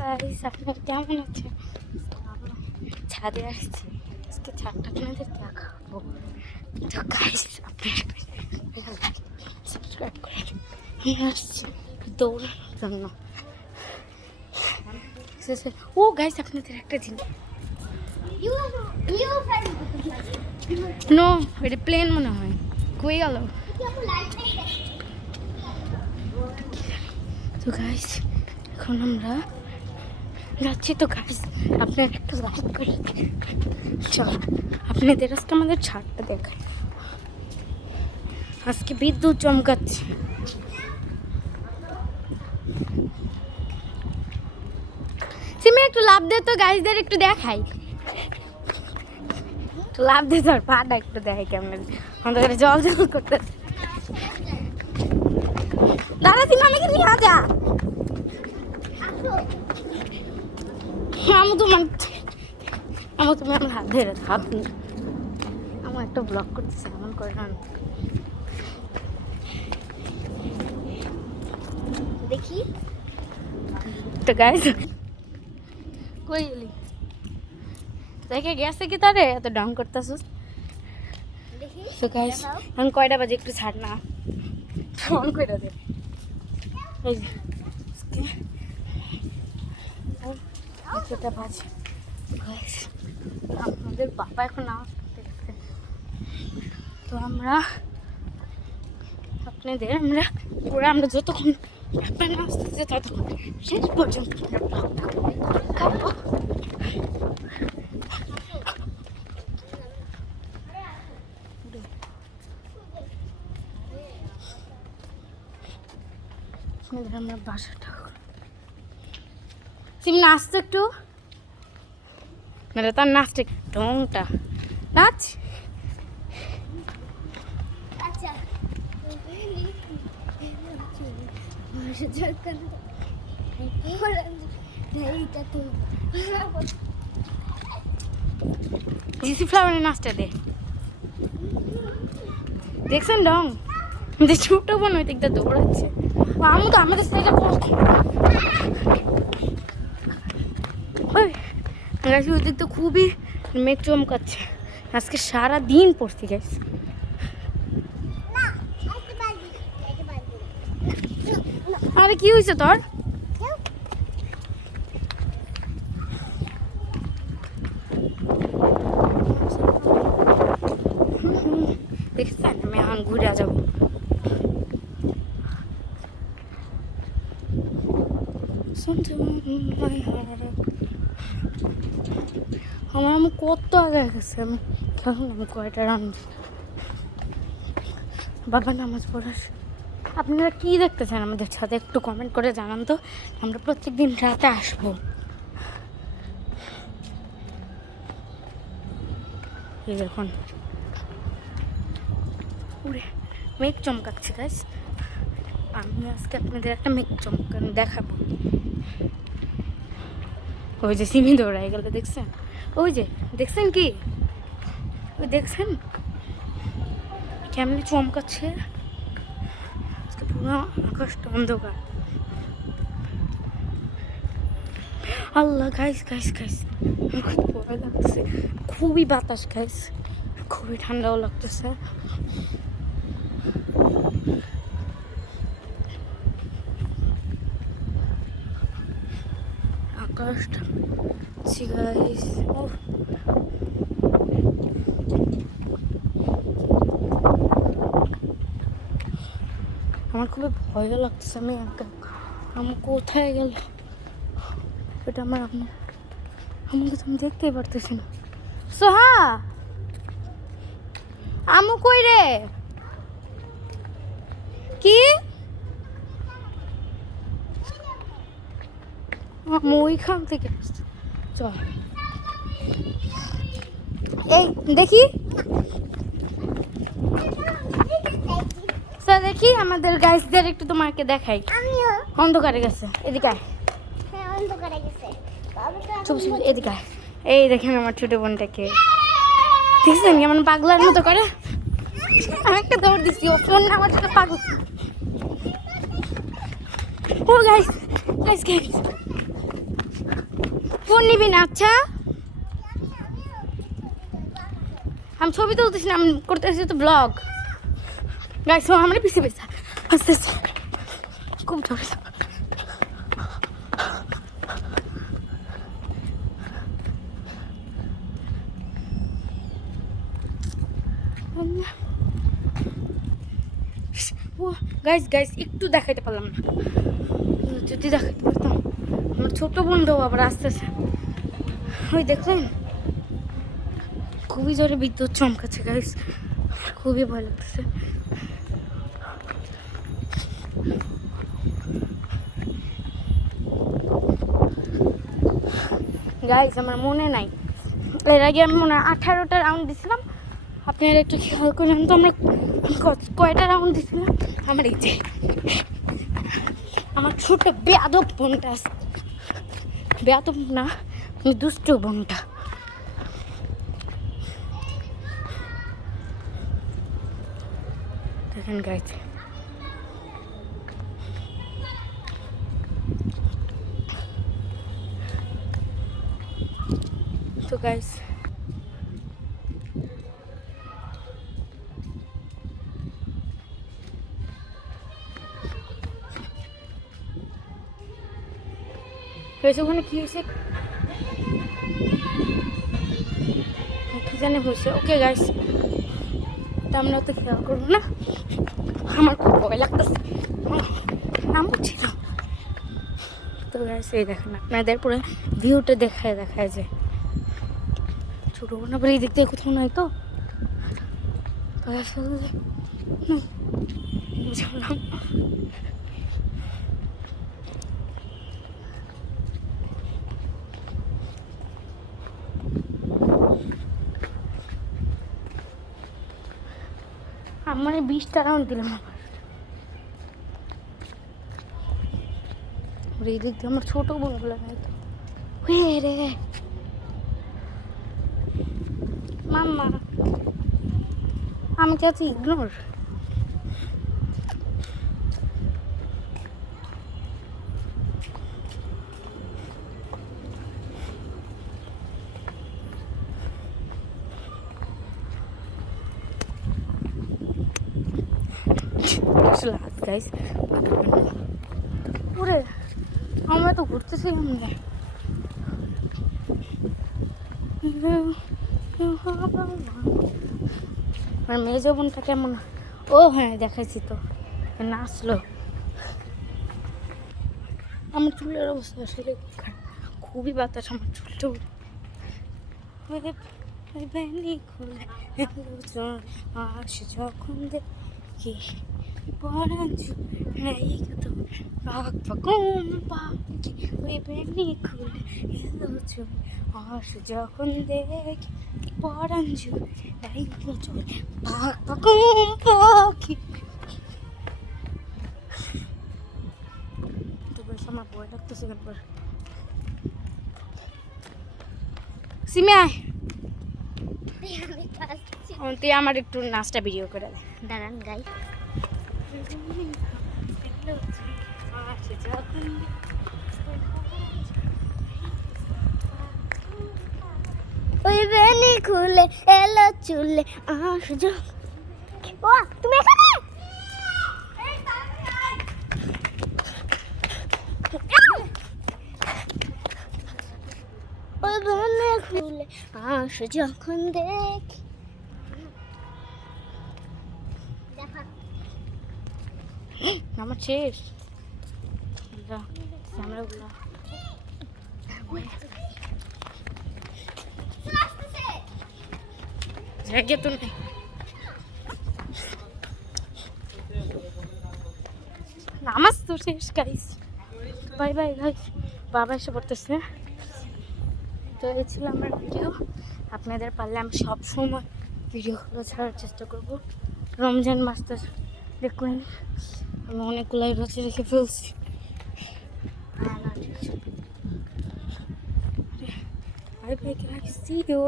Guys, আপনারা কেমন আছেন? ছাদে আসছি, আজকে ছাদটা আপনাদের দেখাবো। তো গাইস, আপনারা সাবস্ক্রাইব করে আমি আসছি দৌড়ানোর জন্য। ও গাইস, আপনাদের একটা জিনিস, নো এটা প্লেন মনে হয়, কই গেল? তো গাইস, এখন আমরা যাচ্ছি। তো গাইস, আপনারা একটু লাইক করে চলো আপনাদের আজকে আমাদের ছাদটা দেখাই। আজকে বিদ্যুৎ চমকাচ্ছে। সিমি একটু লাভ দে তো, গাইসদের একটু দেখাই, একটু লাভ দে, তোর পাটা একটু দেখাই কেমন আমাদের জল জল করতেছে। দাদা সিমি আমাকে নিয়ে যা, তুমি আমার হাত ধরে হাত আমার একটা ব্লগ করতেছে এমন করে না। দেখি তো গাইস, কই গেলি? দেখে গেছে কি তারে এত ডাউন করতেছিস? তো গাইস, এখন কয়টা বাজে একটু ছাড় না, ফোন করে দে। এই যে কয়টা বাজে গাইস, আমাদের বাবা এখন নামাজ পড়তে গেছে। তো আমরা আমরা যতক্ষণ আপনার নামাজ পড়ছে ততক্ষণ শেষ পর্যন্ত খাবো। আমরা বাসাটা সিম নাচতো একটু, মানে তার নাচটা ঢংটা নাচ। জিসি ফ্লাওয়ারের নাচটা দেখছেন ডং ছোট বোন ওই দিকটা দৌড়াচ্ছে। আমি তো আমাদের সাইডে ওই দিক তো খুবই মেঘ চমকাচ্ছে। আজকে সারা দিন পড়ছি গেছে। আরে কি হয়েছে তোর? দেখছেন আমি এখন ঘুরে যাবো। আমার আমি কত আগে গেছে, আমি খেলাম আমি কয়টা রান। বাবা নামাজ পড়াস। আপনারা কি দেখতে চান আমাদের সাথে একটু কমেন্ট করে জানান তো, আমরা প্রত্যেক দিন রাতে আসবো। এই দেখুন উড়ে মেঘ চমকাচ্ছে গাইস। আমি আজকে আপনাদের একটা মেঘ চমকানো দেখাবো। ওই যে সিমি দৌড়াই গেল, দেখছেন? ওই যে দেখছেন কি, ওই দেখছেন কেমনি চমকাচ্ছে? আজকে পুরো আকাশটা অন্ধকার। আল্লাহ গাইস গাইস গাইস, আমার খুব ভয় লাগতেছে, খুবই বাতাস গাইস, খুবই ঠান্ডাও লাগতেছে। আকাশটা গাইস, আমার খুবই ভয়ও লাগতেছে। আমি একা, আমি কোথায় গেল এটা আমার আমাকে তো আমি দেখতেই পারতেছি না। সোহা আমু কই রে? কি আমু ওইখান থেকে চল, এই দেখি দেখি আমাদের গাইসদের একটু তোমাকে দেখাই। অন্ধকারে গেছে, এদিকে আয়। চুপ চুপ এদিকে আয়। এই দেখেন আমার ছোট বোনটাকে, দেখছেন কেমন পাগলার মতো করে? আমি একটা দৌড় দিচ্ছি, ও ফোন আমার সাথে পাগল। ও গাইস গাইস গাইস ফোন নিবি না? আচ্ছা আমি ছবি তুলতেছি না, আমি করতেছি তো ব্লগ। গাইস আমার পিছে পিছে আস্তে আস্তে খুব জোরে। গাইস গাইস একটু দেখাইতে পারলাম না, যদি দেখাইতে পারতাম। আমার ছোট বন্ধু আবার আসতেছে, ওই দেখলেন খুবই জোরে বিদ্যুৎ চমকাচ্ছে গাইস, খুবই ভয় লাগতেছে। গাইস আমার মনে নাই, এর আগে আমি মনে হয় 18টা রাউন্ড দিছিলাম। আপনারা একটু খেয়াল করেন তো আমরা কয়টা রাউন্ড দিছিলাম। আমার এই যে আমার ছোট বেয়াদব বোনটা, বেয়াদব না দুষ্ট বোনটা, দেখেন গাইস। তো গাইস ওখানে কি হয়েছে কি জানে হয়েছে। ওকে গাইস তা আমরা তো খেয়াল করবো না, আমার খুব ভয় লাগতেছে, নাম বুঝছি না। তো গাইস এই দেখেন আপনাদের পুরো ভিউটা দেখায় যে ছোটো বোন আবার এই দিক থেকে কোথাও নাই তো বুঝলাম। আমার 20টা রাউন্ড দিলাম আবার এই দিক দিয়ে আমার ছোট বোনগুলো নাই তো। রে মাম্মা আমি চাচ্ছি ইগনোর। গাইস পুরে আমরা তো ঘুরতেছিলাম না, আমার মেজ বোনটা কেমন, ও হ্যাঁ দেখাইছি তো নাচলো। আমার চুলের অবস্থা আসলে খুবই বাতাস, আমার চুলটা খুলে আস যখন দেখি পরাণ খুলে আস যখন দেখি পরাণ চলে পাখি। আমার ভয় লাগতেছে একবার। সিমিয়ায় তুই আমার একটু নাচটা ভিডিও করে দে, দাঁড়ান গাই। ওই বেনি খুলে এলো চুলে আস ও তুমি এখানে ওই বেনি খুলে আস যখন দেখি আমার শেষ ক্যামেরাগুলো জায়গা তো নেই। নামাজ তো শেষ গাইস, বাই বাই গাইস, বাবা এসে পড়তেছে। তো এই ছিল আমার ভিডিও, আপনাদের পারলে আমি সবসময় ভিডিওগুলো ছাড়ার চেষ্টা করব। রমজান মাস তো দেখলেন আমি অনেকগুলাই বাচ্চা রেখে ফেলছি। Bye bye guys, see you.